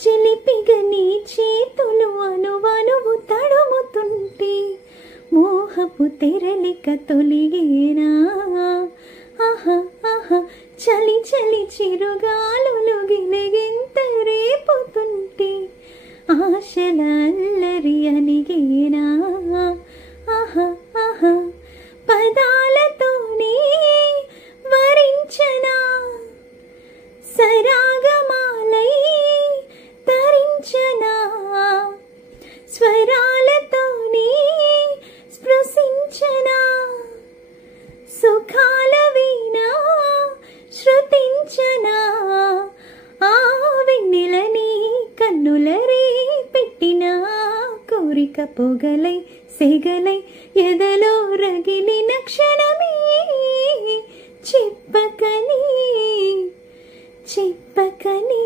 చిలిపిగా నీ చేతులు అనువనువు తడుముతుంటే మోహపు తెరలిక తొలిగేనా. ఆహా ఆహా చలి చలి చిరుగాలులు గిలిగింత రేపుతుంటే ఆశల అల్లరి అనిగేనా. ఆహా ఆహా పదాలతోనే వరించనా సరాగమాలై తరించనా స్వరాలతోనే స్పృశించనా సుఖాల వీణ శృతించనా. ఆ వెన్నెలని కన్నులరే పెట్టిన కోరిక పొగలై సెగలై ఎదలో రగిలిన క్షణమే చెప్పకని చెప్పకని.